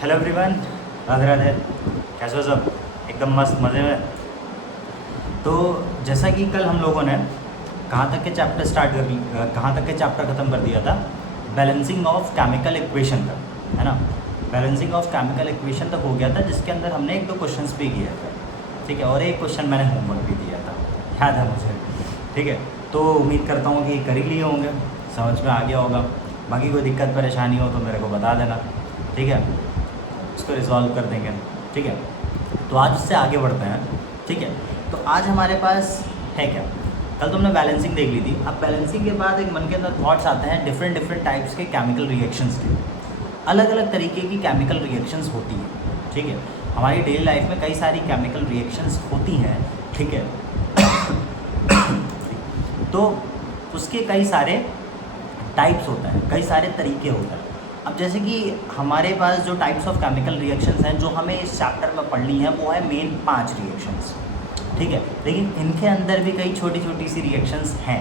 Hello everyone, Radhe Radhe. कैसे हो सब? एकदम मस्त मज़े में। तो जैसा कि कल हम लोगों ने कहाँ तक के चैप्टर ख़त्म कर दिया था, बैलेंसिंग ऑफ केमिकल इक्वेशन का, है ना। बैलेंसिंग ऑफ केमिकल इक्वेशन तक हो गया था, जिसके अंदर हमने एक दो क्वेश्चंस भी किए थे, ठीक है। और एक क्वेश्चन मैंने होमवर्क भी दिया था, याद है मुझे, ठीक है। तो उम्मीद करता हूँ कि कर ही लिए होंगे, समझ में आ गया होगा। बाकी कोई दिक्कत परेशानी हो तो मेरे को बता देना, ठीक है, इसको रिजॉल्व कर देंगे, ठीक है। तो आज उससे आगे बढ़ते हैं, ठीक है। तो आज हमारे पास है क्या, कल तुमने बैलेंसिंग देख ली थी। अब बैलेंसिंग के बाद एक मन के अंदर थॉट्स आते हैं डिफरेंट टाइप्स के केमिकल रिएक्शंस के। अलग अलग तरीके की केमिकल रिएक्शंस होती हैं, ठीक है। हमारी डेली लाइफ में कई सारी केमिकल रिएक्शंस होती हैं, ठीक है। तो उसके कई सारे टाइप्स होते हैं, कई सारे तरीके होते हैं। अब जैसे कि हमारे पास जो टाइप्स ऑफ केमिकल रिएक्शंस हैं जो हमें इस चैप्टर में पढ़नी है, वो है मेन 5 रिएक्शंस, ठीक है। लेकिन इनके अंदर भी कई छोटी छोटी सी रिएक्शंस हैं,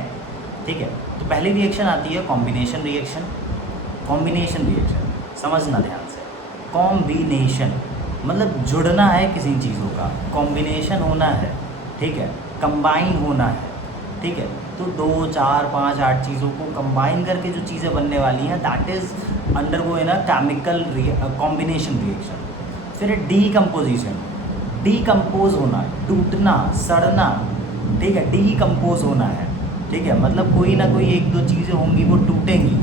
ठीक है। तो पहली रिएक्शन आती है कॉम्बिनेशन रिएक्शन। कॉम्बिनेशन रिएक्शन समझना ध्यान से। कॉम्बिनेशन मतलब जुड़ना है किसी चीज़ों का, कॉम्बिनेशन होना है, ठीक है, कंबाइन होना है, ठीक है। तो 2, 4, 5, 8 चीज़ों को कंबाइन करके जो चीज़ें बनने वाली हैं, that is undergo in a chemical combination reaction. फिर डीकम्पोजिशन, डीकम्पोज होना, टूटना, सड़ना, ठीक है, डीकम्पोज होना है, ठीक है। मतलब कोई ना कोई एक दो चीज़ें होंगी वो टूटेंगी,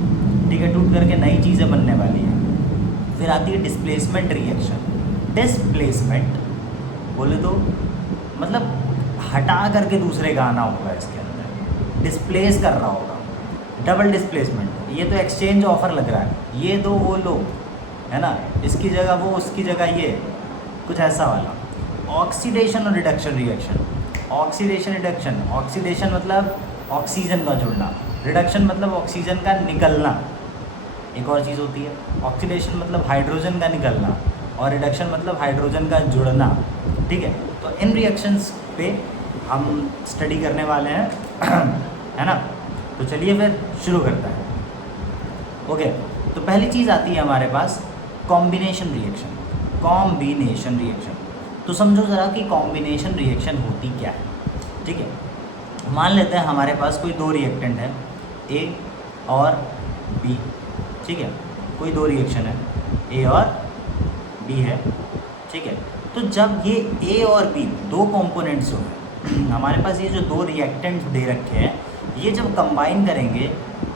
ठीक है, टूट करके नई चीज़ें बनने वाली हैं। फिर आती है डिस्प्लेसमेंट रिएक्शन। डिस्प्लेसमेंट बोले तो मतलब हटा करके दूसरे का आना होगा, इसके अंदर डिस्प्लेस कर रहा होगा। डबल डिस्प्लेसमेंट, ये तो एक्सचेंज ऑफर लग रहा है, ये दो वो लो, है ना, इसकी जगह वो उसकी जगह ये, कुछ ऐसा वाला। ऑक्सीडेशन और reduction reaction. Oxidation reduction, oxidation मतलब ऑक्सीजन का जुड़ना, रिडक्शन मतलब ऑक्सीजन का निकलना। एक और चीज़ होती है ऑक्सीडेशन मतलब हाइड्रोजन का निकलना, और रिडक्शन मतलब हाइड्रोजन का जुड़ना, ठीक है। तो इन रिएक्शंस पे हम स्टडी करने वाले हैं है ना। तो चलिए फिर शुरू करते हैं। ओके, तो पहली चीज़ आती है हमारे पास कॉम्बिनेशन रिएक्शन। कॉम्बिनेशन रिएक्शन तो समझो ज़रा कि कॉम्बिनेशन रिएक्शन होती क्या है, ठीक है। मान लेते हैं हमारे पास कोई दो रिएक्टेंट है, ए और बी, ठीक है। कोई दो रिएक्शन है, ए और बी है, ठीक है। तो जब ये ए और बी दो कंपोनेंट्स हो गए, हमारे पास ये जो दो रिएक्टेंट्स दे रखे हैं, ये जब कंबाइन करेंगे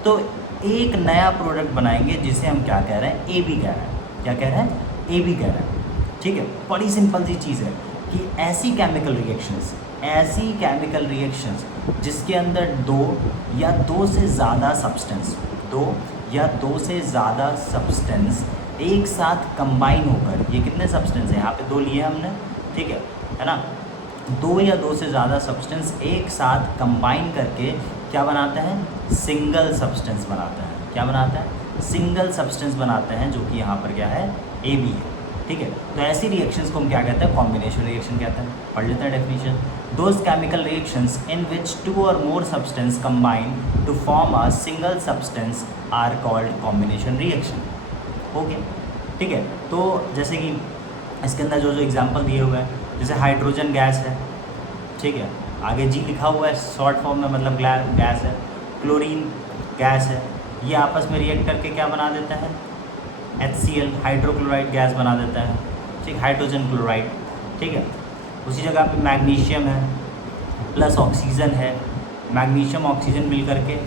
तो एक नया प्रोडक्ट बनाएंगे, जिसे हम क्या कह रहे हैं, ए बी कह रहे हैं। क्या कह रहे हैं? ए बी कह रहे हैं, ठीक है। बड़ी सिंपल सी चीज़ है कि ऐसी केमिकल रिएक्शंस जिसके अंदर दो या दो से ज़्यादा सब्सटेंस एक साथ कंबाइन होकर, ये कितने सब्सटेंस है, यहाँ पे 2 लिए हमने, ठीक है ना। 2 या 2 से ज़्यादा सब्सटेंस एक साथ कंबाइन करके क्या बनाते हैं, सिंगल सब्सटेंस बनाते हैं। क्या बनाते हैं? सिंगल सब्सटेंस बनाते हैं, जो कि यहाँ पर क्या है, ए बी है, ठीक है। तो ऐसी रिएक्शंस को हम क्या कहते हैं, कॉम्बिनेशन रिएक्शन कहते हैं। पढ़ लेते हैं definition. Those chemical reactions in which 2 or more substance combine to form a single substance are called combination reaction. Okay, ठीक है। तो जैसे कि इसके अंदर जो जो एग्जांपल दिए हुए हैं, जैसे हाइड्रोजन गैस है, ठीक है, आगे जी लिखा हुआ है शॉर्ट फॉर्म में, मतलब गैस है। क्लोरीन गैस है, ये आपस में रिएक्ट करके क्या बना देते हैं, HCl हाइड्रोक्लोराइड गैस बना देता है, ठीक, हाइड्रोजन क्लोराइड, ठीक है। उसी जगह पे मैग्नीशियम है प्लस ऑक्सीजन है, मैग्नीशियम ऑक्सीजन मिल करके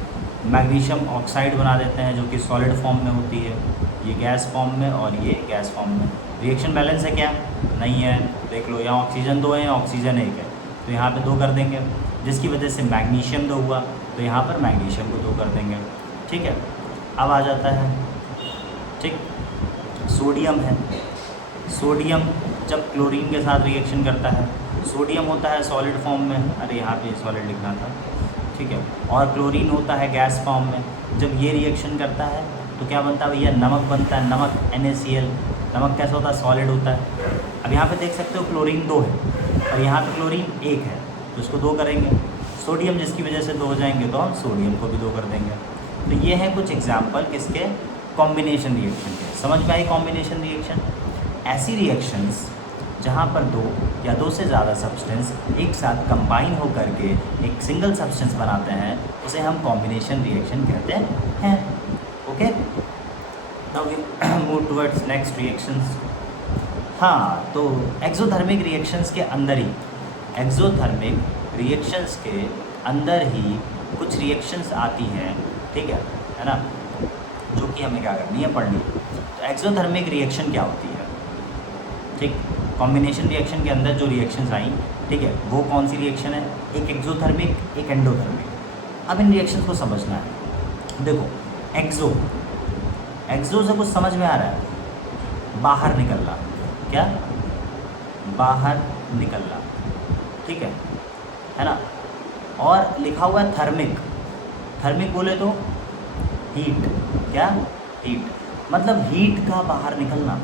मैग्नीशियम ऑक्साइड बना देते हैं, जो कि सॉलिड फॉर्म में होती है, ये गैस फॉर्म में और ये गैस फॉर्म में। रिएक्शन बैलेंस है क्या? नहीं है, देख लो, यहाँ ऑक्सीजन 2 है, ऑक्सीजन 1 है, तो यहाँ पे 2 कर देंगे, जिसकी वजह से मैग्नीशियम 2 हुआ, तो यहाँ पर मैग्नीशियम को 2 कर देंगे, ठीक है। अब आ जाता है, ठीक, सोडियम है। सोडियम जब क्लोरीन के साथ रिएक्शन करता है, सोडियम होता है सॉलिड फॉर्म में, अरे यहाँ पे सॉलिड लिखना था, ठीक है, और क्लोरीन होता है गैस फॉर्म में। जब ये रिएक्शन करता है तो क्या बनता है भैया, नमक बनता है, नमक NaCl। नमक कैसा होता है, सॉलिड होता है। अब यहाँ पे देख सकते हो क्लोरीन 2 है और यहाँ पे क्लोरीन 1 है, तो इसको 2 करेंगे। सोडियम जिसकी वजह से 2 हो जाएंगे, तो हम सोडियम को भी 2 कर देंगे। तो ये हैं कुछ एग्जाम्पल किसके, कॉम्बिनेशन रिएक्शन के। समझ में आई कॉम्बिनेशन रिएक्शन? ऐसी रिएक्शंस जहाँ पर दो या दो से ज़्यादा सब्सटेंस एक साथ कंबाइन हो करके एक सिंगल सब्सटेंस बनाते हैं, उसे हम कॉम्बिनेशन रिएक्शन कहते हैं। Okay, now we move towards next reactions. हाँ, तो एक्सोथर्मिक रिएक्शंस के अंदर ही, एक्सोथर्मिक रिएक्शंस के अंदर ही कुछ रिएक्शंस आती हैं, ठीक है ना, जो कि हमें क्या करनी है, पढ़नी है। तो एक्सोथर्मिक रिएक्शन क्या होती है, ठीक, कॉम्बिनेशन रिएक्शन के अंदर जो रिएक्शंस आई, ठीक है, वो कौन सी रिएक्शन है, एक एक्सोथर्मिक, एक एंडोथर्मिक। अब इन रिएक्शंस को समझना है। देखो, एक्सो से कुछ समझ में आ रहा है, बाहर निकलना, क्या, बाहर निकलना, ठीक है ना। और लिखा हुआ है थर्मिक, थर्मिक बोले तो हीट, क्या, हीट, मतलब हीट का बाहर निकलना।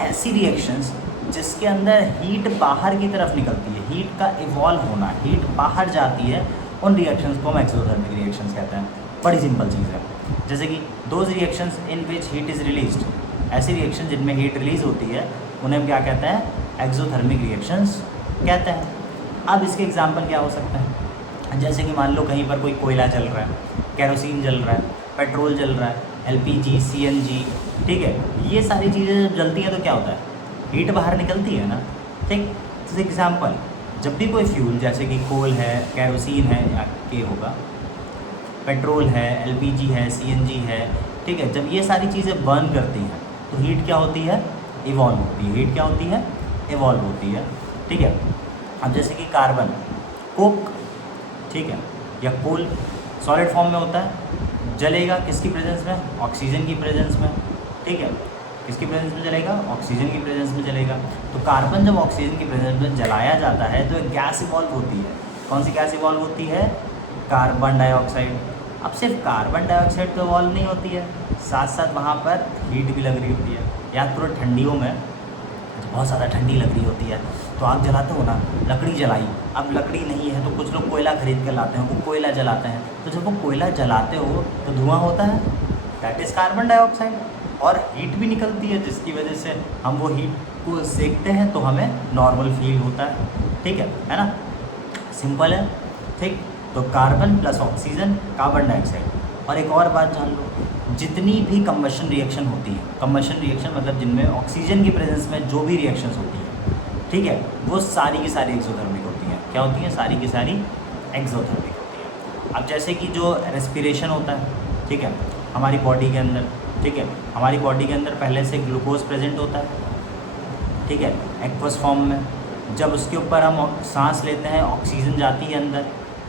ऐसी रिएक्शंस जिसके अंदर हीट बाहर की तरफ निकलती है, हीट का इवॉल्व होना, हीट बाहर जाती है, उन रिएक्शंस को हम एक्सोथर्मिक रिएक्शंस कहते हैं। बड़ी सिंपल चीज़ है। जैसे कि those reactions in which heat is released, ऐसी रिएक्शन जिनमें हीट रिलीज होती है उन्हें हम क्या कहते हैं, एक्सोथर्मिक रिएक्शंस कहते हैं। अब इसके एग्जाम्पल क्या हो सकते हैं, जैसे कि मान लो कहीं पर कोई कोयला जल रहा है, केरोसिन जल रहा है, पेट्रोल जल रहा है, एलपीजी, सीएनजी, ठीक है, ये सारी चीज़ें जब जलती हैं तो क्या होता है, हीट बाहर निकलती है ना, ठीक। जैसे एग्जाम्पल, जब भी कोई फ्यूल जैसे कि कोल है, केरोसिन है, या के होगा, पेट्रोल है, एलपीजी है, सीएनजी है, ठीक है, जब ये सारी चीज़ें बर्न करती हैं तो हीट क्या होती है, इवॉल्व होती है। हीट क्या होती है, इवॉल्व होती है, ठीक है। अब जैसे कि कार्बन, कोक, ठीक है, या कोल सॉलिड फॉर्म में होता है, जलेगा किसकी प्रेजेंस में, ऑक्सीजन की प्रेजेंस में, ठीक है, किसकी प्रेजेंस में जलेगा, ऑक्सीजन की प्रेजेंस में जलेगा। तो कार्बन जब ऑक्सीजन की प्रेजेंस में जलाया जाता है तो एक गैस इवॉल्व होती है। कौन सी गैस इवॉल्व होती है, कार्बन डाइऑक्साइड। अब सिर्फ कार्बन डाइऑक्साइड तो इवॉल्व नहीं होती है, साथ साथ वहाँ पर हीट भी लग रही होती है। याद करो ठंडियों में बहुत ज़्यादा ठंडी लग रही होती है तो आग जलाते हो ना, लकड़ी जलाई, अब लकड़ी नहीं है तो कुछ लोग कोयला खरीद कर लाते हैं, वो कोयला जलाते हैं। तो जब वो कोयला जलाते हो तो धुआं होता है, दैट इज़ कार्बन डाइऑक्साइड, और हीट भी निकलती है जिसकी वजह से हम वो हीट को सेकते हैं तो हमें नॉर्मल फील होता है, ठीक है ना, सिंपल है, ठीक। तो carbon plus oxygen, carbon dioxide. और एक और बात जान लो, जितनी भी कंबशन रिएक्शन होती है, कंबशन रिएक्शन मतलब जिनमें ऑक्सीजन की प्रेजेंस में जो भी रिएक्शंस होती है, ठीक है, वो सारी की सारी एक्सोथर्मिक होती हैं। क्या होती हैं, सारी की सारी एक्सोथर्मिक होती हैं। अब जैसे कि जो रेस्पिरेशन होता है, ठीक है, हमारी बॉडी के अंदर, ठीक है, हमारी बॉडी के अंदर पहले से ग्लूकोज प्रेजेंट होता है, ठीक है, एक्वस फॉर्म में। जब उसके ऊपर हम सांस लेते हैं ऑक्सीजन जाती है अंदर,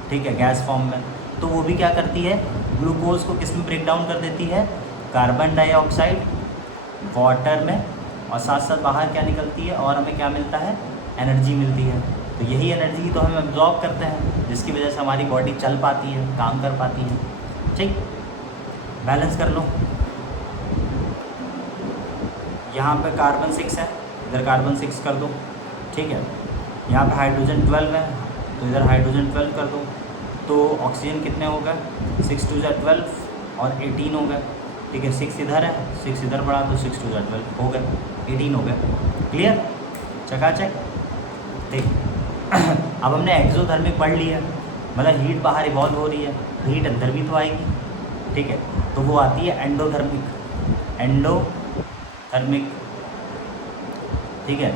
ठीक है, गैस फॉर्म में, तो वो भी क्या करती है, ग्लूकोज को किस में ब्रेक डाउन कर देती है, कार्बन डाइऑक्साइड, वाटर में, और साथ साथ बाहर क्या निकलती है और हमें क्या मिलता है, एनर्जी मिलती है। तो यही एनर्जी तो हम एब्जॉर्ब करते हैं जिसकी वजह से हमारी बॉडी चल पाती है, काम कर पाती है, ठीक। बैलेंस कर लो, यहाँ पे कार्बन 6 है, इधर कार्बन 6 कर दो, ठीक है, यहाँ पे हाइड्रोजन 12 है तो इधर हाइड्रोजन 12 कर दो, तो ऑक्सीजन कितने हो गए, 6 2 12 और 18 हो गए, ठीक है, 6 इधर है, 6 इधर बढ़ा दो, 6 2 12 हो गए, 18 हो गए, क्लियर, चकाचक, ठीक। अब हमने एक्सोथर्मिक पढ़ लिया, मतलब हीट बाहर इवॉल्व हो रही है, हीट अंदर भी तो आएगी, ठीक है, तो वो आती है एंडोथर्मिक, एंडोथर्मिक, ठीक है,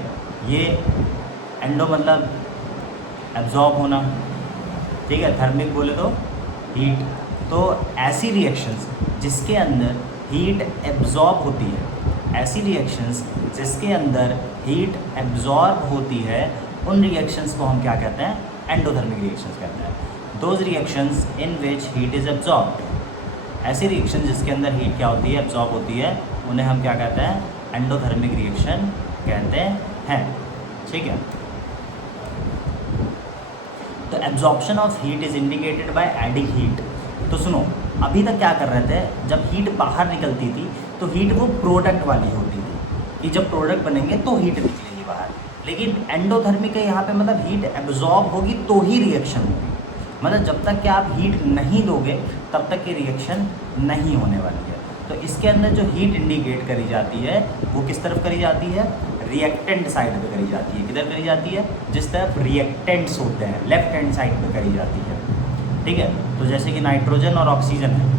ये एंडो मतलब एब्जॉर्ब होना, ठीक है, थर्मिक बोले तो हीट। तो ऐसी रिएक्शंस जिसके अंदर हीट एब्जॉर्ब होती है, ऐसी रिएक्शंस जिसके अंदर हीट एब्जॉर्ब होती है, उन रिएक्शंस को हम क्या कहते हैं, एंडोथर्मिक रिएक्शंस कहते हैं। Those reactions in which heat is absorbed, ऐसी रिएक्शन जिसके अंदर हीट क्या होती है, एब्जॉर्ब होती है, उन्हें हम क्या कहते हैं, एंडोथर्मिक रिएक्शन कहते हैं, ठीक है। तो absorption of heat is indicated by adding heat. तो सुनो, अभी तक क्या कर रहे थे, जब हीट बाहर निकलती थी तो हीट वो प्रोडक्ट वाली होती थी कि जब प्रोडक्ट बनेंगे तो हीट निकलेगी बाहर, लेकिन एंडोथर्मिक है यहाँ पे मतलब हीट एब्जॉर्ब होगी तो ही रिएक्शन होगी, मतलब जब तक कि आप हीट नहीं दोगे तब तक की रिएक्शन नहीं होने वाली है। तो इसके अंदर जो हीट इंडिकेट करी जाती है वो किस तरफ करी जाती है, रिएक्टेंट साइड पे करी जाती है। किधर करी जाती है? जिस तरफ रिएक्टेंट्स होते हैं लेफ्ट हैंड साइड पे करी जाती है, ठीक है। तो जैसे कि नाइट्रोजन और ऑक्सीजन है,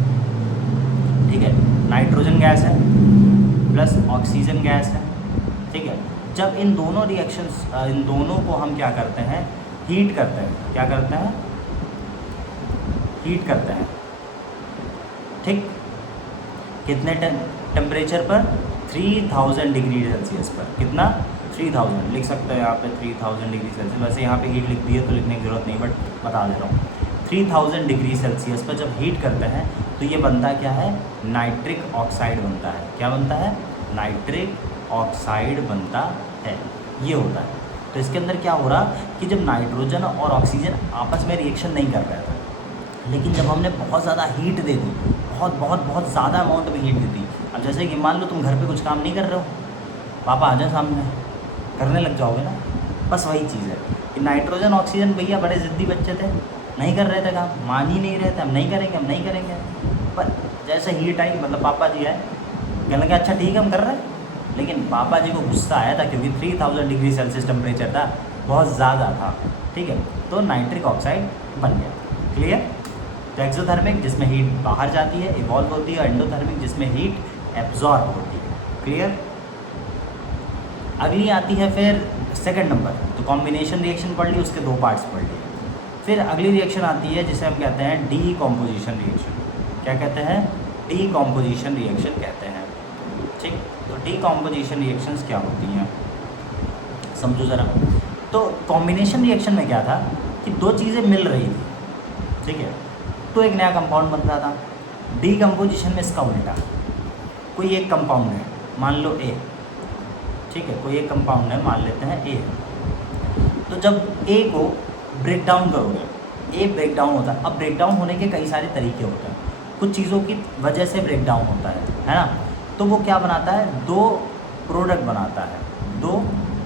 ठीक है, नाइट्रोजन गैस है प्लस ऑक्सीजन गैस है, ठीक है। जब इन दोनों रिएक्शंस, इन दोनों को हम क्या करते हैं, हीट करते हैं। क्या करते हैं? हीट करते हैं, ठीक। कितने टेम्परेचर पर? 3000 डिग्री सेल्सियस पर। कितना? 3000 लिख सकते हैं यहाँ पे, 3000 डिग्री सेल्सियस। वैसे यहाँ पे हीट लिख दी है तो लिखने की ज़रूरत नहीं, बट बता दे रहा हूँ। 3000 डिग्री सेल्सियस पर जब हीट करते हैं तो ये बनता क्या है? नाइट्रिक ऑक्साइड बनता है। क्या बनता है? नाइट्रिक ऑक्साइड बनता है, ये होता है। तो इसके अंदर क्या हो रहा कि जब नाइट्रोजन और ऑक्सीजन आपस में रिएक्शन नहीं कर रहे थे, लेकिन जब हमने बहुत ज़्यादा हीट दे दी, बहुत बहुत बहुत ज़्यादा अमाउंट में हीट दे दी। अब जैसे कि मान लो तुम घर पे कुछ काम नहीं कर रहे हो, पापा आ जाए सामने, करने लग जाओगे ना। बस वही चीज़ है कि नाइट्रोजन ऑक्सीजन भैया बड़े ज़िद्दी बच्चे थे, नहीं कर रहे थे काम, मान ही नहीं रहे थे, हम नहीं करेंगे, हम नहीं करेंगे। पर जैसे हीट आई, मतलब पापा जी आए, कहने लगे अच्छा ठीक है हम कर रहे हैं। लेकिन पापा जी को गुस्सा आया था क्योंकि 3000 डिग्री सेल्सियस टेम्परेचर था, बहुत ज़्यादा था, ठीक है। तो नाइट्रिक ऑक्साइड बन गया। क्लियर? तो एक्सोथर्मिक जिसमें हीट बाहर जाती है, इवॉल्व होती है, और एंडोथर्मिक जिसमें हीट एब्जॉर्ब होती है। क्लियर? अगली आती है फिर सेकंड नंबर, तो कॉम्बिनेशन रिएक्शन पढ़ ली, उसके दो पार्ट्स पढ़ लिए। फिर अगली रिएक्शन आती है जिसे हम कहते हैं डीकॉम्पोजिशन रिएक्शन। क्या कहते हैं? डीकॉम्पोजिशन रिएक्शन कहते हैं, ठीक। तो डीकॉम्पोजिशन रिएक्शंस क्या होती हैं, समझो ज़रा। तो कॉम्बिनेशन रिएक्शन में क्या था कि दो चीज़ें मिल रही थी, ठीक है, तो एक नया कंपाउंड बन रहा था। डीकम्पोजिशन में इसका उल्टा, कोई एक कंपाउंड है, मान लो ए, ठीक है, कोई एक कंपाउंड है, मान लेते हैं ए। तो जब ए को ब्रेक डाउन करोगे, ए ब्रेक डाउन होता है। अब ब्रेक डाउन होने के कई सारे तरीके होते हैं, कुछ चीज़ों की वजह से ब्रेक डाउन होता है ना। तो वो क्या बनाता है? दो प्रोडक्ट बनाता है, दो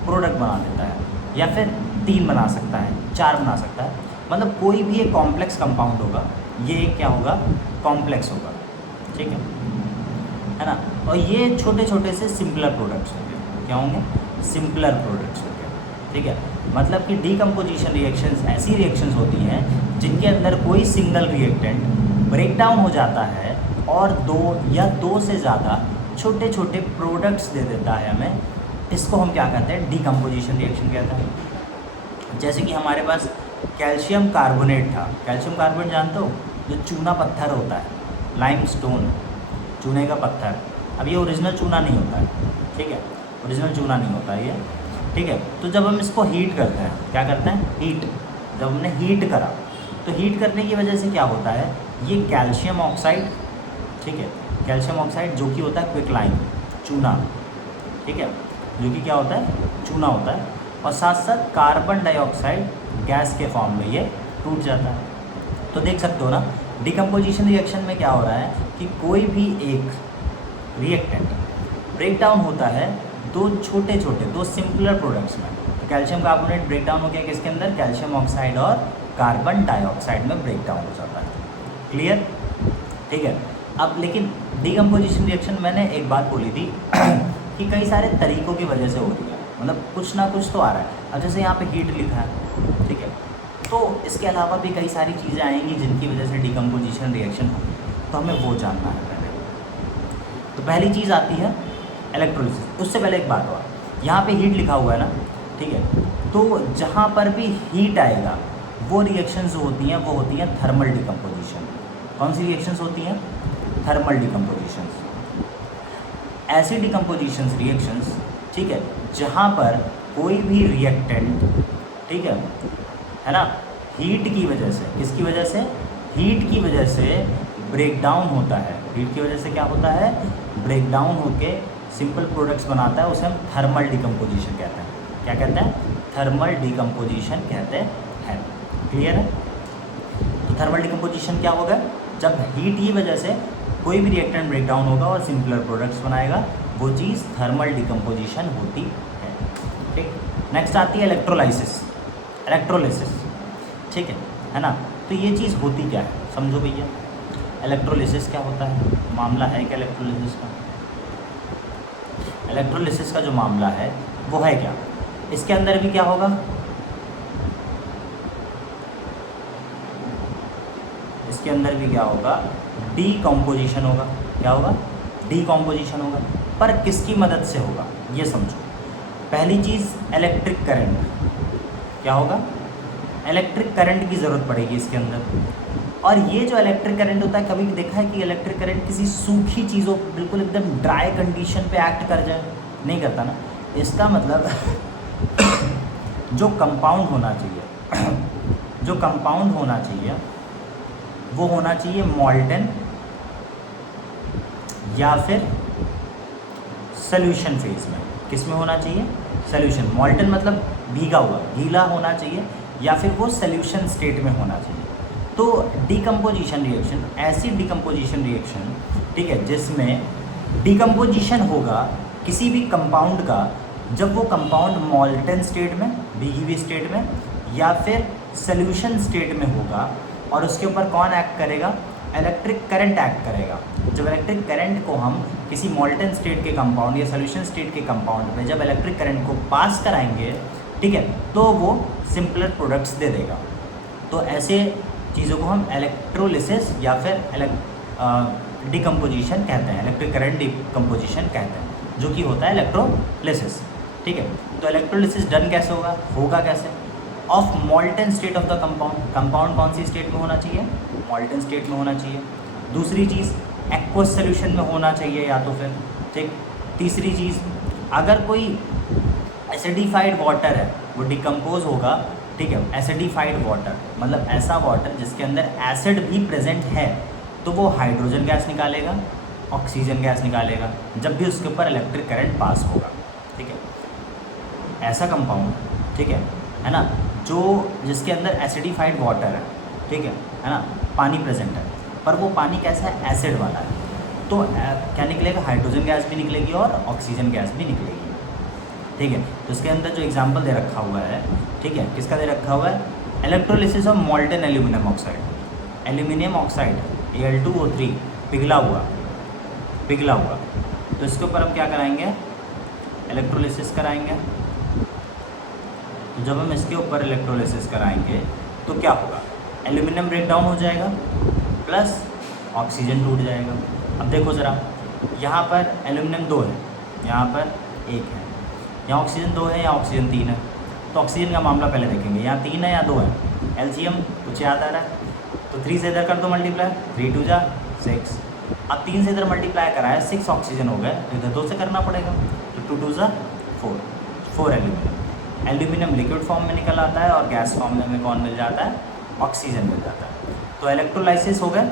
प्रोडक्ट बना देता है, या फिर 3 बना सकता है, 4 बना सकता है। मतलब कोई भी एक कॉम्प्लेक्स कंपाउंड होगा, ये क्या होगा? कॉम्प्लेक्स होगा, ठीक है ना। और ये छोटे छोटे से सिंपलर प्रोडक्ट्स होंगे। क्या होंगे? सिंपलर प्रोडक्ट्स होंगे, ठीक है। मतलब कि डीकम्पोजिशन रिएक्शंस ऐसी रिएक्शंस होती हैं जिनके अंदर कोई सिंगल रिएक्टेंट ब्रेक डाउन हो जाता है और दो या दो से ज़्यादा छोटे छोटे प्रोडक्ट्स दे देता है हमें। इसको हम क्या कहते हैं? डीकम्पोजिशन रिएक्शन कहते हैं। जैसे कि हमारे पास कैल्शियम कार्बोनेट था। कैल्शियम कार्बोनेट जानते हो? जो चूना पत्थर होता है, लाइमस्टोन, चूने का पत्थर। अब ये ओरिजिनल चूना नहीं होता है, ठीक है, ओरिजिनल चूना नहीं होता है ये, ठीक है। तो जब हम इसको हीट करते हैं, क्या करते हैं? हीट। जब हमने हीट करा तो हीट करने की वजह से क्या होता है? ये कैल्शियम ऑक्साइड, ठीक है, कैल्शियम ऑक्साइड जो कि होता है क्विकलाइन, चूना, ठीक है, जो कि क्या होता है? चूना होता है। और साथ साथ कार्बन डाइऑक्साइड गैस के फॉर्म में ये टूट जाता है। तो देख सकते हो ना, डिकम्पोजिशन रिएक्शन में क्या हो रहा है कि कोई भी एक रिएक्टेंट ब्रेक डाउन होता है दो छोटे छोटे, दो सिंपलर प्रोडक्ट्स में। तो कैल्शियम कार्बोनेट ब्रेक डाउन हो गया किसके अंदर? कैल्शियम ऑक्साइड और कार्बन डाइऑक्साइड में ब्रेक डाउन हो जाता है। क्लियर? ठीक है। अब लेकिन डीकम्पोजिशन रिएक्शन मैंने एक बात बोली थी कि कई सारे तरीक़ों की वजह से हो रही है, मतलब कुछ ना कुछ तो आ रहा है। अब जैसे यहाँ पे हीट लिखा है, ठीक है, तो इसके अलावा भी कई सारी चीज़ें आएंगी जिनकी वजह से डीकम्पोजिशन रिएक्शन होगी, तो हमें वो जानना है पहले। तो पहली चीज़ आती है इलेक्ट्रोलिसिस। उससे पहले एक बात और, यहाँ पे हीट लिखा हुआ है ना, ठीक है, तो जहाँ पर भी हीट आएगा वो रिएक्शंस जो होती हैं वो होती हैं थर्मल डिकम्पोजिशन। कौन सी रिएक्शंस होती हैं? थर्मल डिकम्पोजिशंस। ऐसी डिकम्पोजिशंस रिएक्शंस, ठीक है, जहाँ पर कोई भी रिएक्टेंट, ठीक है ना, हीट की वजह से, किसकी वजह से? हीट की वजह से ब्रेक डाउन होता है। हीट की वजह से क्या होता है? ब्रेक डाउन होके सिंपल प्रोडक्ट्स बनाता है, उसे हम थर्मल डिकम्पोजिशन कहते हैं। क्या कहते हैं? थर्मल डिकम्पोजिशन कहते हैं। क्लियर है? तो थर्मल डिकम्पोजिशन क्या होगा? जब हीट की वजह से कोई भी रिएक्टेंट ब्रेक डाउन होगा और सिंपलर प्रोडक्ट्स बनाएगा, वो चीज़ थर्मल डिकम्पोजिशन होती है। ठीक। नेक्स्ट आती है इलेक्ट्रोलाइसिस। इलेक्ट्रोलिसिस, ठीक है ना। तो ये चीज़ होती क्या है, समझो भैया। इलेक्ट्रोलिसिस क्या होता है? मामला है क्या इलेक्ट्रोलिसिस का? इलेक्ट्रोलिसिस का जो मामला है वो है क्या? इसके अंदर भी क्या होगा? इसके अंदर भी क्या होगा? डीकम्पोजिशन होगा। क्या होगा? डीकम्पोजिशन होगा। पर किसकी मदद से होगा ये समझो। पहली चीज़ इलेक्ट्रिक करंट। क्या होगा? इलेक्ट्रिक करंट की ज़रूरत पड़ेगी इसके अंदर। और ये जो इलेक्ट्रिक करंट होता है, कभी देखा है कि इलेक्ट्रिक करंट किसी सूखी चीज़ों, बिल्कुल एकदम ड्राई कंडीशन पे एक्ट कर जाए? नहीं करता ना। इसका मतलब जो कंपाउंड होना चाहिए जो कंपाउंड होना चाहिए वो होना चाहिए मॉल्टन या फिर सॉल्यूशन फेज में। किस में होना चाहिए? सॉल्यूशन। मॉल्टन मतलब भीगा हुआ, गीला होना चाहिए, या फिर वो सॉल्यूशन स्टेट में होना चाहिए। तो डीकम्पोजिशन रिएक्शन, ऐसी डीकम्पोजिशन रिएक्शन, ठीक है, जिसमें डीकम्पोजिशन होगा किसी भी कंपाउंड का, जब वो कंपाउंड मॉल्टन स्टेट में, भीगी हुई स्टेट में, या फिर सॉल्यूशन स्टेट में होगा। और उसके ऊपर कौन एक्ट करेगा? इलेक्ट्रिक करंट एक्ट करेगा। जब इलेक्ट्रिक करंट को हम किसी मॉल्टन स्टेट के कंपाउंड या सॉल्यूशन स्टेट के कंपाउंड में जब इलेक्ट्रिक करंट को पास कराएंगे, ठीक है, तो वो सिंपलर प्रोडक्ट्स दे देगा। तो ऐसे चीज़ों को हम इलेक्ट्रोलिसिस या फिर डिकम्पोजिशन कहते हैं, इलेक्ट्रिक करंट डिकम्पोजिशन कहते हैं, जो कि होता है इलेक्ट्रोलिसिस। ठीक है, तो इलेक्ट्रोलिसिस डन कैसे होगा? होगा कैसे? Of मॉल्टन state of the compound. Compound कौन सी स्टेट में होना चाहिए? मॉल्टन स्टेट में होना चाहिए। दूसरी चीज़, एक्वस सोल्यूशन में होना चाहिए या तो फिर, ठीक। तीसरी चीज़, अगर कोई एसिडिफाइड वाटर है वो डिकम्पोज होगा, ठीक है, एसिडिफाइड वाटर मतलब ऐसा वाटर जिसके अंदर एसिड भी प्रेजेंट है, तो वो हाइड्रोजन गैस निकालेगा, ऑक्सीजन गैस निकालेगा, जब भी उसके ऊपर इलेक्ट्रिक करंट पास होगा। ठीक है, ऐसा कंपाउंड, ठीक है ना, जो जिसके अंदर एसिडिफाइड वाटर है, ठीक है ना, पानी प्रेजेंट है, पर वो पानी कैसा है? एसिड वाला है। तो क्या निकलेगा? हाइड्रोजन गैस भी निकलेगी और ऑक्सीजन गैस भी निकलेगी। ठीक है, तो इसके अंदर जो एग्जांपल दे रखा हुआ है, ठीक है, किसका दे रखा हुआ है? Electrolysis of मॉल्टन aluminium oxide. Aluminium oxide Al2O3 पिघला हुआ, तो इसके ऊपर हम क्या कराएंगे? इलेक्ट्रोलिसिस कराएंगे। तो जब हम इसके ऊपर इलेक्ट्रोलिसिस कराएंगे तो क्या होगा? एल्यूमिनियम ब्रेक डाउन हो जाएगा प्लस ऑक्सीजन टूट जाएगा। अब देखो ज़रा, यहाँ पर एल्यूमिनियम 2 है, यहाँ पर 1 है, यहाँ ऑक्सीजन 2 है, यहाँ ऑक्सीजन 3 है। तो ऑक्सीजन का मामला पहले देखेंगे, यहाँ 3 है या 2 है? एलसीएम कुछ याद आ रहा है? तो 3 से इधर कर दो मल्टीप्लाई, 3 2 जा 6। अब 3 से इधर मल्टीप्लाई कराया, 6 ऑक्सीजन हो गए, तो इधर 2 से करना पड़ेगा, तो 2 2 जा 4 एल्यूमिनियम। एल्यूमिनियम लिक्विड फॉर्म में निकल आता है और गैस फॉर्म में हमें कौन मिल जाता है? ऑक्सीजन मिल जाता है। तो इलेक्ट्रोलाइसिस हो गए,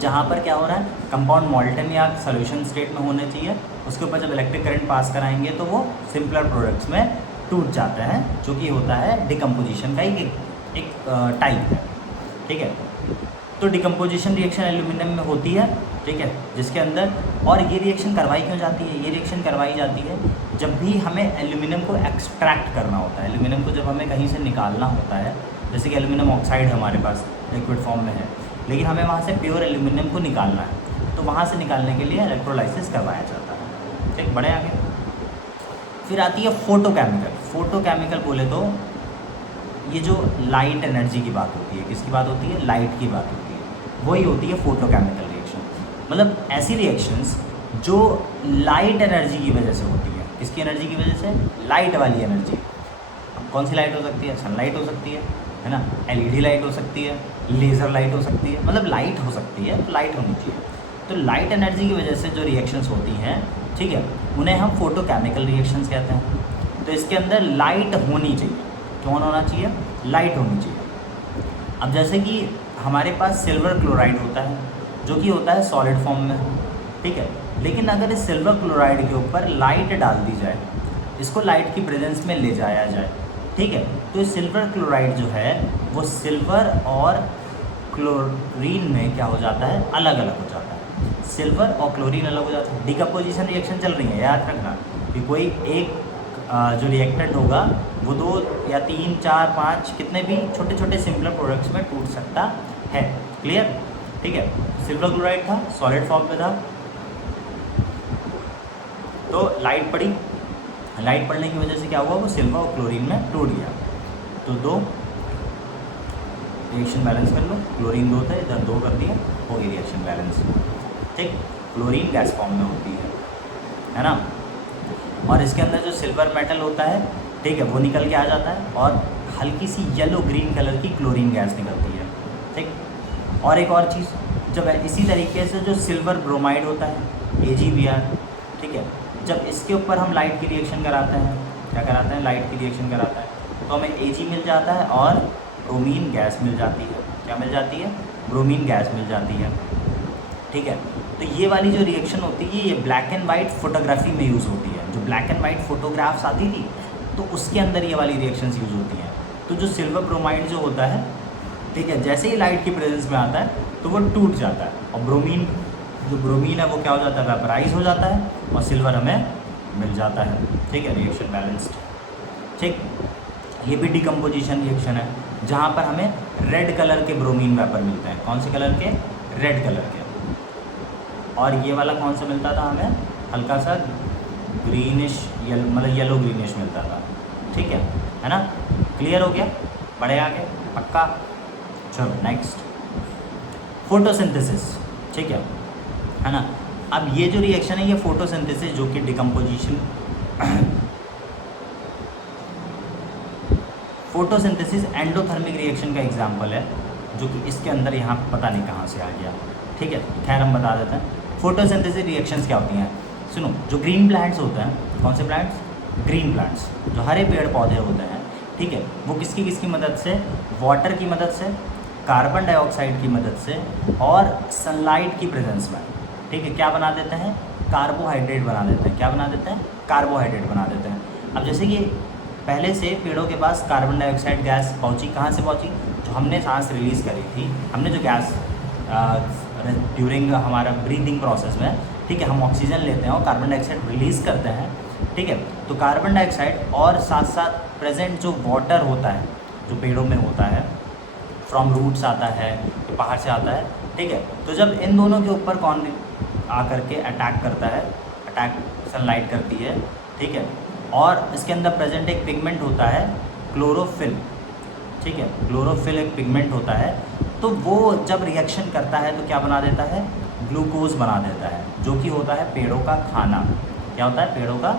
जहाँ पर क्या हो रहा है? कंपाउंड मॉल्टन या सॉल्यूशन स्टेट में होने चाहिए, उसके ऊपर जब इलेक्ट्रिक करंट पास कराएंगे तो वो सिंपलर प्रोडक्ट्स में टूट जाते हैं, जो कि होता है डिकम्पोजिशन का एक टाइप है। ठीक है, तो डिकम्पोजिशन रिएक्शन एल्यूमिनियम में होती है, ठीक है, जिसके अंदर, और ये रिएक्शन करवाई क्यों जाती है? ये रिएक्शन करवाई जाती है जब भी हमें एल्यूमिनियम को एक्सट्रैक्ट करना होता है। एल्यूमिनियम को जब हमें कहीं से निकालना होता है, जैसे कि एल्यूमिनियम ऑक्साइड हमारे पास लिक्विड फॉर्म में है, लेकिन हमें वहाँ से प्योर एल्यूमिनियम को निकालना है, तो वहाँ से निकालने के लिए इलेक्ट्रोलाइसिस करवाया जाता है। ठीक, बड़े आगे फिर आती है फोटोकेमिकल। फोटोकेमिकल बोले तो ये जो लाइट एनर्जी की बात होती है, किसकी बात होती है? लाइट की बात होती है, वही होती है फोटोकेमिकल रिएक्शन। मतलब ऐसी रिएक्शंस जो लाइट एनर्जी की वजह से होती है। किसकी एनर्जी की वजह से? लाइट वाली एनर्जी। कौन सी लाइट हो सकती है? सनलाइट हो सकती है ना, एलईडी लाइट हो सकती है, लेज़र लाइट हो सकती है, मतलब लाइट हो सकती है, तो लाइट होनी चाहिए। तो लाइट एनर्जी की वजह से जो रिएक्शंस होती हैं, ठीक है, उन्हें हम फोटोकेमिकल रिएक्शंस कहते हैं। तो इसके अंदर लाइट होनी चाहिए। कौन होना चाहिए? लाइट होनी चाहिए। अब जैसे कि हमारे पास सिल्वर क्लोराइड होता है, जो कि होता है सॉलिड फॉर्म में, ठीक है, लेकिन अगर इस सिल्वर क्लोराइड के ऊपर लाइट डाल दी जाए, इसको लाइट की प्रेजेंस में ले जाया जाए, ठीक है, तो ये सिल्वर क्लोराइड जो है वो सिल्वर और क्लोरीन में क्या हो जाता है? अलग अलग हो जाता है। सिल्वर और क्लोरीन अलग हो जाता है। डिकम्पोजिशन रिएक्शन चल रही है, याद रखना कि कोई एक जो रिएक्टेंट होगा वो 2 या 3 4 5 कितने भी छोटे छोटे सिंपलर प्रोडक्ट्स में टूट सकता है। क्लियर? ठीक है, सिल्वर क्लोराइड था, सॉलिड फॉर्म में था, तो लाइट पड़ी, लाइट पड़ने की वजह से क्या हुआ, वो सिल्वर और क्लोरीन में टूट गया। तो 2 रिएक्शन बैलेंस कर लो, क्लोरीन 2 था, इधर 2 कर दिया, हो गई रिएक्शन बैलेंस। ठीक, क्लोरीन गैस फॉर्म में होती है ना। और इसके अंदर जो सिल्वर मेटल होता है, ठीक है, वो निकल के आ जाता है और हल्की सी येलो ग्रीन कलर की क्लोरीन गैस निकलती है। ठीक, और एक और चीज़, जब इसी तरीके से जो सिल्वर ब्रोमाइड होता है AgBr, ठीक है, जब इसके ऊपर हम लाइट की रिएक्शन कराते हैं, क्या कराते हैं, लाइट की रिएक्शन कराते हैं, तो हमें Ag मिल जाता है और ब्रोमीन गैस मिल जाती है। क्या मिल जाती है, ब्रोमीन गैस मिल जाती है। ठीक है, तो ये वाली जो रिएक्शन होती है ये ब्लैक एंड वाइट फोटोग्राफी में यूज़ होती है। जो ब्लैक एंड वाइट फोटोग्राफ्स आती थी तो उसके अंदर ये वाली रिएक्शंस यूज़ होती हैं। तो जो सिल्वर ब्रोमाइड जो होता है, ठीक है, जैसे ही लाइट की प्रेजेंस में आता है तो वो टूट जाता है और ब्रोमीन, जो ब्रोमीन है वो क्या हो जाता है, वेपराइज हो जाता है और सिल्वर हमें मिल जाता है। ठीक है, रिएक्शन बैलेंस्ड। ठीक, ये भी डिकम्पोजिशन रिएक्शन है जहाँ पर हमें रेड कलर के ब्रोमीन वेपर मिलते हैं। कौन से कलर के, रेड कलर के। और ये वाला कौन सा मिलता था हमें, हल्का सा ग्रीनिश, मतलब येलो ग्रीनिश मिलता था। ठीक है ना, क्लियर हो गया, बढ़े आगे, पक्का। चलो नेक्स्ट, फोटोसिंथेसिस। ठीक है ना। अब ये जो रिएक्शन है ये फोटोसिंथेसिस, जो कि डिकम्पोजिशन फोटोसिंथेसिस एंडोथर्मिक रिएक्शन का एग्जाम्पल है, जो कि इसके अंदर यहाँ पता नहीं कहाँ से आ गया। ठीक है, खैर हम बता देते हैं फोटोसिंथेसिस रिएक्शंस क्या होती हैं। सुनो, जो ग्रीन प्लांट्स होते हैं, कौन से प्लांट्स, ग्रीन प्लांट्स, जो हरे पेड़ पौधे होते हैं, ठीक है, वो किसकी मदद से, वाटर की मदद से, कार्बन डाइऑक्साइड की मदद से और सनलाइट की प्रेजेंस में, ठीक है, क्या बना देते हैं, कार्बोहाइड्रेट बना देते हैं। क्या बना देते हैं, कार्बोहाइड्रेट बना देते हैं। अब जैसे कि पहले से पेड़ों के पास कार्बन डाइऑक्साइड गैस पहुंची, कहाँ से पहुंची, जो हमने सांस रिलीज़ करी थी, हमने जो गैस ड्यूरिंग हमारा ब्रीदिंग प्रोसेस में, ठीक है, हम ऑक्सीजन लेते हैं और कार्बन डाइऑक्साइड रिलीज़ करते हैं। ठीक है, तो कार्बन डाइऑक्साइड और साथ साथ प्रेजेंट जो वाटर होता है, जो पेड़ों में होता है, फ्रॉम रूट्स आता है, बाहर से आता है। ठीक है, तो जब इन दोनों के ऊपर कौन आकर के अटैक करता है, अटैक सनलाइट करती है, ठीक है, और इसके अंदर प्रेजेंट एक पिगमेंट होता है क्लोरोफिल। ठीक है, क्लोरोफिल एक पिगमेंट होता है, तो वो जब रिएक्शन करता है तो क्या बना देता है, ग्लूकोज बना देता है, जो कि होता है पेड़ों का खाना। क्या होता है, पेड़ों का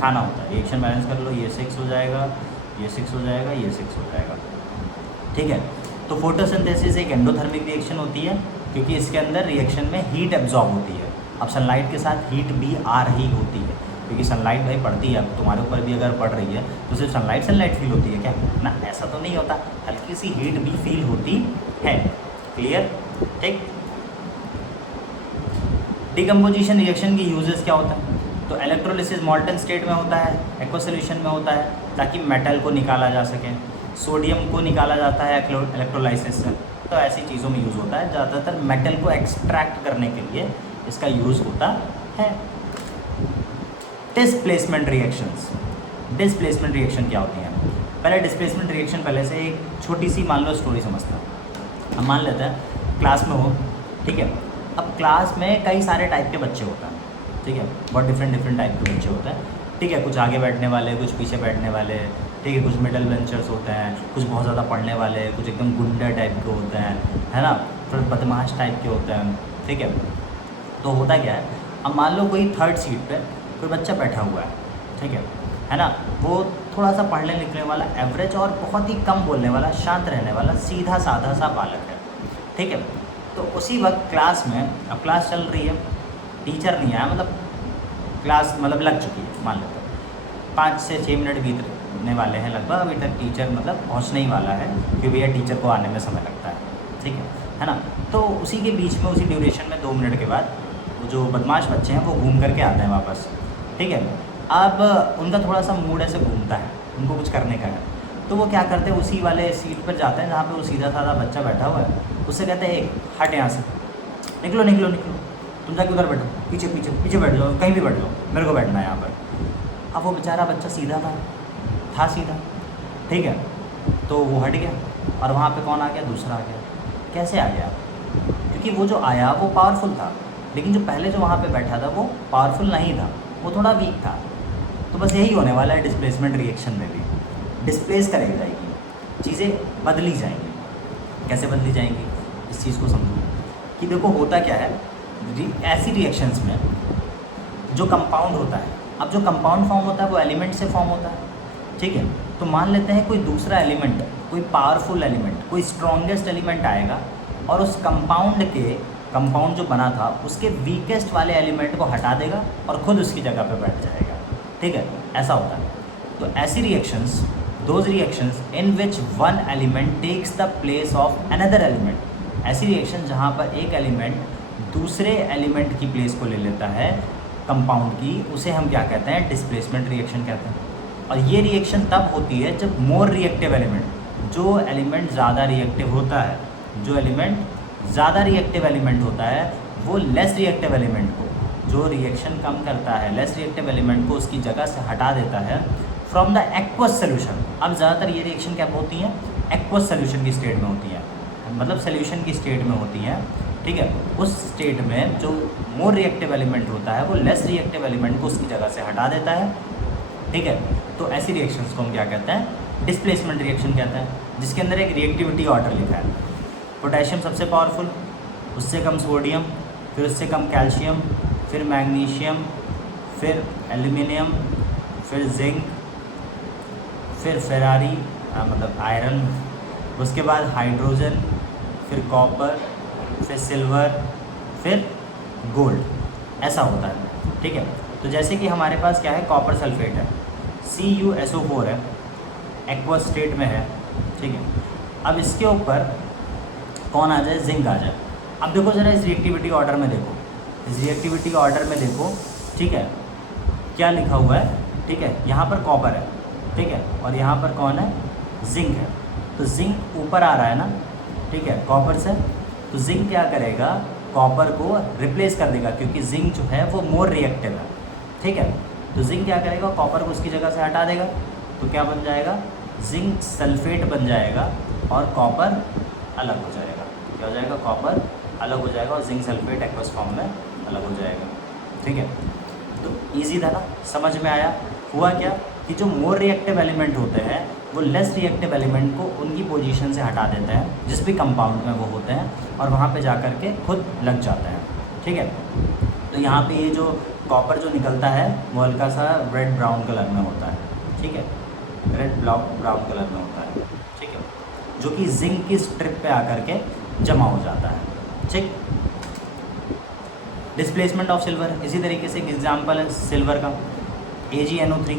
खाना होता है। रिएक्शन बैलेंस कर लो, ये 6 हो जाएगा, ये 6 हो जाएगा, ये 6 हो जाएगा। ठीक है, तो फोटोसिंथेसिस एक एंडोथर्मिक रिएक्शन होती है, क्योंकि इसके अंदर रिएक्शन में हीट एब्जॉर्ब होती है। अब सनलाइट के साथ हीट भी आ रही होती है, क्योंकि सनलाइट भाई पड़ती है, अब तुम्हारे ऊपर भी अगर पड़ रही है तो सिर्फ सनलाइट फील होती है क्या ना, ऐसा तो नहीं होता, हल्की सी हीट भी फील होती है। क्लियर। ठीक, डिकम्पोजिशन रिएक्शन की यूजेस क्या होता है, तो इलेक्ट्रोलिसिस मॉल्टन स्टेट में होता है, एक्वा सॉल्यूशन में होता है, ताकि मेटल को निकाला जा सके, सोडियम को निकाला जाता है इलेक्ट्रोलाइसिस से, तो ऐसी चीज़ों में यूज़ होता है। ज़्यादातर मेटल को एक्सट्रैक्ट करने के लिए इसका यूज़ होता है। Displacement reactions. डिस्प्लेसमेंट रिएक्शन क्या होती हैं, पहले डिस्प्लेसमेंट रिएक्शन पहले से एक छोटी सी मान लो स्टोरी समझता हूँ। हम मान लेते हैं क्लास में हो, ठीक है, अब क्लास में कई सारे टाइप के बच्चे होते हैं, ठीक है, बहुत डिफरेंट टाइप के बच्चे होते हैं। ठीक है, कुछ आगे बैठने वाले, कुछ पीछे बैठने वाले, ठीक है, कुछ मिडल बेंचर्स होते हैं, कुछ बहुत ज़्यादा पढ़ने वाले, कुछ एकदम गुंडा टाइप के होते हैं, है ना, थोड़े बदमाश टाइप के होते हैं। ठीक है, तो होता क्या है, अब मान लो कोई थर्ड सीट पे कोई बच्चा बैठा हुआ है, ठीक है ना, वो थोड़ा सा पढ़ने लिखने वाला, एवरेज और बहुत ही कम बोलने वाला, शांत रहने वाला, सीधा साधा सा बालक है। ठीक है, तो उसी वक्त क्लास में, अब क्लास चल रही है, टीचर नहीं आया, मतलब क्लास मतलब लग चुकी है, मान लेते हैं 5 से 6 मिनट बीतने वाले हैं लगभग, अभी तक टीचर मतलब पहुंचने ही वाला है, क्योंकि भैया टीचर को आने में समय लगता है। ठीक है ना, तो उसी के बीच में, उसी ड्यूरेशन में 2 मिनट के बाद वो जो बदमाश बच्चे हैं वो घूम करके आते हैं वापस। ठीक है, अब उनका थोड़ा सा मूड ऐसे घूमता है, उनको कुछ करने का है, तो वो क्या करते हैं, उसी वाले सीट पर जाते हैं जहाँ पे वो सीधा साधा बच्चा बैठा हुआ है, उससे कहते हैं हट यहाँ से, निकलो निकलो निकलो, तुम जाके उधर बैठो, पीछे पीछे पीछे बैठ जाओ, कहीं भी बैठ जाओ, मेरे को बैठना है यहाँ पर। अब वो बेचारा बच्चा सीधा था सीधा, ठीक है, तो वो हट गया और वहाँ पे कौन आ गया, दूसरा आ गया। कैसे आ गया, क्योंकि वो जो आया वो पावरफुल था, लेकिन जो पहले जो वहाँ पे बैठा था वो पावरफुल नहीं था, वो थोड़ा वीक था। तो बस यही होने वाला है डिस्प्लेसमेंट रिएक्शन में भी, डिस्प्लेस करेगी जाएगी, चीज़ें बदली जाएंगी। कैसे बदली जाएंगी इस चीज़ को समझो कि देखो होता क्या है, ऐसी रिएक्शंस में जो कंपाउंड होता है, अब जो कंपाउंड फॉर्म होता है वो एलिमेंट से फॉर्म होता है, ठीक है। तो मान लेते हैं कोई दूसरा एलिमेंट, कोई पावरफुल एलिमेंट, कोई स्ट्रॉन्गेस्ट एलिमेंट आएगा और उस कंपाउंड जो बना था उसके वीकेस्ट वाले एलिमेंट को हटा देगा और ख़ुद उसकी जगह पे बैठ जाएगा, ठीक है, ऐसा होता है। तो ऐसी reactions, those reactions in which one element takes the place of another element, ऐसी रिएक्शन जहाँ पर एक एलिमेंट दूसरे एलिमेंट की प्लेस को ले लेता है कंपाउंड की, उसे हम क्या कहते हैं, डिस्प्लेसमेंट रिएक्शन कहते हैं। और ये रिएक्शन तब होती है जब मोर रिएक्टिव एलिमेंट, जो एलिमेंट ज़्यादा रिएक्टिव होता है, जो एलिमेंट ज़्यादा रिएक्टिव एलिमेंट होता है वो लेस रिएक्टिव एलिमेंट को, जो रिएक्शन कम करता है, लेस रिएक्टिव एलिमेंट को उसकी जगह से हटा देता है फ्रॉम द एक्वस सोल्यूशन। अब ज़्यादातर ये रिएक्शन क्या होती हैं, एक्वस सोल्यूशन की स्टेट में होती हैं, मतलब सोल्यूशन की स्टेट में होती हैं, ठीक है। उस स्टेट में जो मोर रिएक्टिव एलिमेंट होता है वो लेस रिएक्टिव एलिमेंट को उसकी जगह से हटा देता है, ठीक है। तो ऐसी रिएक्शंस को हम क्या कहते हैं, डिस्प्लेसमेंट रिएक्शन कहते हैं, जिसके अंदर एक रिएक्टिविटी ऑर्डर लिखा है। पोटेशियम सबसे पावरफुल, उससे कम सोडियम, फिर उससे कम कैल्शियम, फिर मैग्नीशियम, फिर एल्यूमिनियम, फिर जिंक, फिर फेरारी मतलब आयरन, उसके बाद हाइड्रोजन, फिर कॉपर, फिर सिल्वर, फिर गोल्ड, ऐसा होता है, ठीक है। तो जैसे कि हमारे पास क्या है, कॉपर सल्फेट है, CuSO4 है, एक्वस स्टेट में है, ठीक है। अब इसके ऊपर कौन आ जाए, जिंक आ जाए। अब देखो ज़रा इस रिएक्टिविटी ऑर्डर में देखो, इस रिएक्टिविटी ऑर्डर में देखो, ठीक है, क्या लिखा हुआ है, ठीक है। यहाँ पर कॉपर है, ठीक है, और यहाँ पर कौन है, जिंक है। तो जिंक ऊपर आ रहा है ना, ठीक है, कॉपर से, तो जिंक क्या करेगा, कॉपर को रिप्लेस कर देगा, क्योंकि जिंक जो है वो मोर रिएक्टिव है, ठीक है। तो जिंक क्या करेगा, कॉपर को उसकी जगह से हटा देगा, तो क्या बन जाएगा, जिंक सल्फेट बन जाएगा और कॉपर अलग हो जाएगा। क्या हो जाएगा, कॉपर अलग हो जाएगा और जिंक सल्फेट एक्वस फॉर्म में अलग हो जाएगा, ठीक है। तो ईजी था ना, समझ में आया। हुआ क्या कि जो मोर रिएक्टिव एलिमेंट होते हैं वो लेस रिएक्टिव एलिमेंट को उनकी पोजीशन से हटा देते हैं जिस भी कंपाउंड में वो होते हैं, और वहाँ पे जा कर के खुद लग जाते हैं, ठीक है। तो यहाँ पे ये जो कॉपर जो निकलता है वो हल्का सा रेड ब्राउन कलर में होता है, ठीक है, रेड ब्राउन कलर में होता है, ठीक है, जो कि जिंक की स्ट्रिप पे आकर के जमा हो जाता है, ठीक। डिस्प्लेसमेंट ऑफ सिल्वर, इसी तरीके से एक एग्जांपल है सिल्वर का, AgNO3,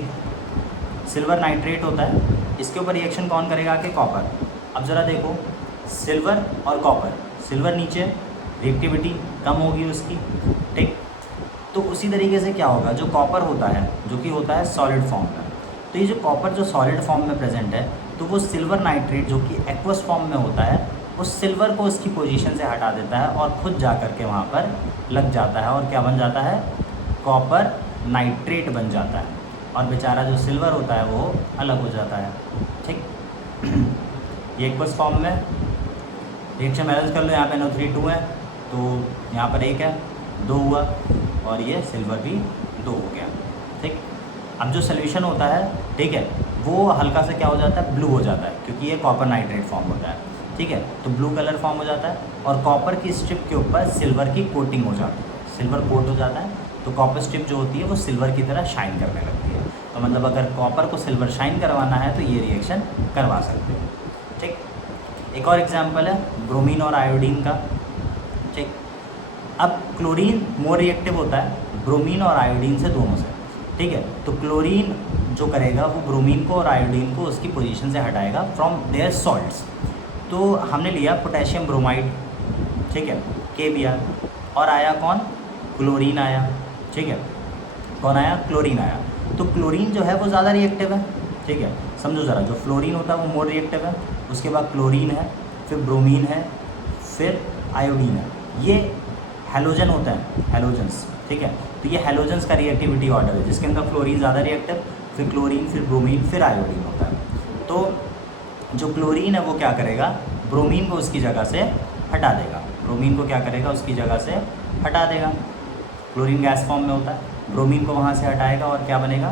सिल्वर नाइट्रेट होता है, इसके ऊपर रिएक्शन कौन करेगा कि कॉपर। अब ज़रा देखो, सिल्वर और कॉपर, सिल्वर नीचे, रिएक्टिविटी कम होगी उसकी, ठीक। तो उसी तरीके से क्या होगा, जो कॉपर होता है जो कि होता है सॉलिड फॉर्म में, तो ये जो कॉपर जो सॉलिड फॉर्म में प्रेजेंट है, तो वो सिल्वर नाइट्रेट जो कि एक्वस फॉर्म में होता है, उस सिल्वर को उसकी पोजीशन से हटा देता है और खुद जा कर के वहाँ पर लग जाता है, और क्या बन जाता है, कॉपर नाइट्रेट बन जाता है, और बेचारा जो सिल्वर होता है वो अलग हो जाता है, ठीक। ये एक्वस फॉर्म में रिएक्शन बैलेंस कर लो, यहाँ पे NO3 2 है, तो यहाँ पर 1 है, 2 हुआ, और ये सिल्वर भी 2 हो गया, ठीक। अब जो सोल्यूशन होता है, ठीक है, वो हल्का सा क्या हो जाता है, ब्लू हो जाता है, क्योंकि ये कॉपर नाइट्रेट फॉर्म होता है, ठीक है। तो ब्लू कलर फॉर्म हो जाता है, और कॉपर की स्ट्रिप के ऊपर सिल्वर की कोटिंग हो जाती है, सिल्वर कोट हो जाता है, तो कॉपर स्ट्रिप जो होती है वो सिल्वर की तरह शाइन करने लगती है। तो मतलब अगर कॉपर को सिल्वर शाइन करवाना है तो ये रिएक्शन करवा सकते हो, ठीक। एक और एग्जांपल है ब्रोमीन और आयोडीन का, ठीक। अब क्लोरीन मोर रिएक्टिव होता है ब्रोमीन और आयोडीन से, दोनों से, ठीक है। तो क्लोरीन जो करेगा वो ब्रोमीन को और आयोडीन को उसकी पोजीशन से हटाएगा फ्रॉम देयर सॉल्ट्स। तो हमने लिया पोटेशियम ब्रोमाइड, ठीक है, KBr, और आया कौन, क्लोरीन आया, ठीक है, कौन आया, क्लोरीन आया। तो क्लोरीन जो है वो ज़्यादा रिएक्टिव है, ठीक है, समझो ज़रा, जो फ्लोरीन होता है वो मोर रिएक्टिव है, उसके बाद क्लोरीन है, फिर ब्रोमीन है, फिर आयोडीन है, ये हैलोजन होता है, हैलोजन्स, ठीक है। तो ये हैलोजन्स का रिएक्टिविटी ऑर्डर है, जिसके अंदर फ्लोरीन ज़्यादा रिएक्टिव, फिर क्लोरीन, फिर ब्रोमीन, फिर आयोडीन होता है। तो जो क्लोरीन है वो क्या करेगा, ब्रोमीन को उसकी जगह से हटा देगा, ब्रोमीन को क्या करेगा, उसकी जगह से हटा देगा। क्लोरीन गैस फॉर्म में होता है, ब्रोमीन को वहाँ से हटाएगा और क्या बनेगा,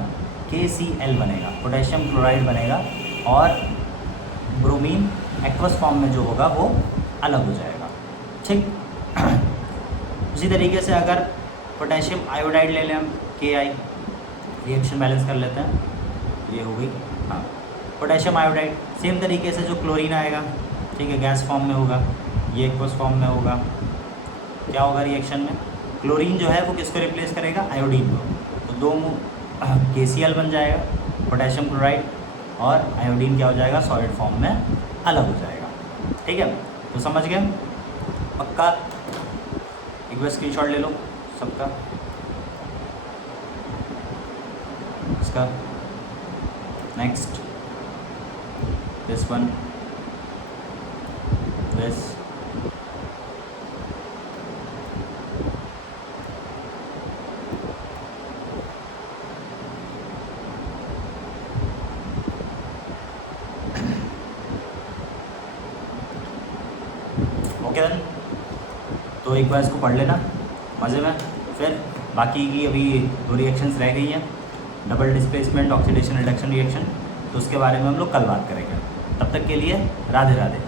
KCl बनेगा, पोटेशियम क्लोराइड बनेगा, और ब्रोमीन एक्वस फॉर्म में जो होगा वो अलग हो जाएगा। ठीक। उसी तरीके से अगर पोटेशियम आयोडाइड ले लें हम, Ki, रिएक्शन बैलेंस कर लेते हैं, ये हो गई। हाँ, पोटेशियम आयोडाइड सेम तरीके से जो क्लोरीन आएगा, ठीक है, गैस फॉर्म में होगा, ये एक्वस फॉर्म में होगा। क्या होगा रिएक्शन में, क्लोरीन जो है वो किसको रिप्लेस करेगा, आयोडीन को, तो दो KCl बन जाएगा, पोटेशियम क्लोराइड, और आयोडीन क्या हो जाएगा, सॉलिड फॉर्म में अलग हो जाएगा। ठीक है, तो समझ गए पक्का। एक बार स्क्रीनशॉट ले लो सबका इसका। Next this one, this, okay then. तो एक बार इसको पढ़ लेना मज़े में। फिर बाकी की अभी 2 रिएक्शंस रह गई हैं, double displacement oxidation reduction reaction, तो उसके बारे में हम लोग कल बात करेंगे। तब तक के लिए राधे राधे।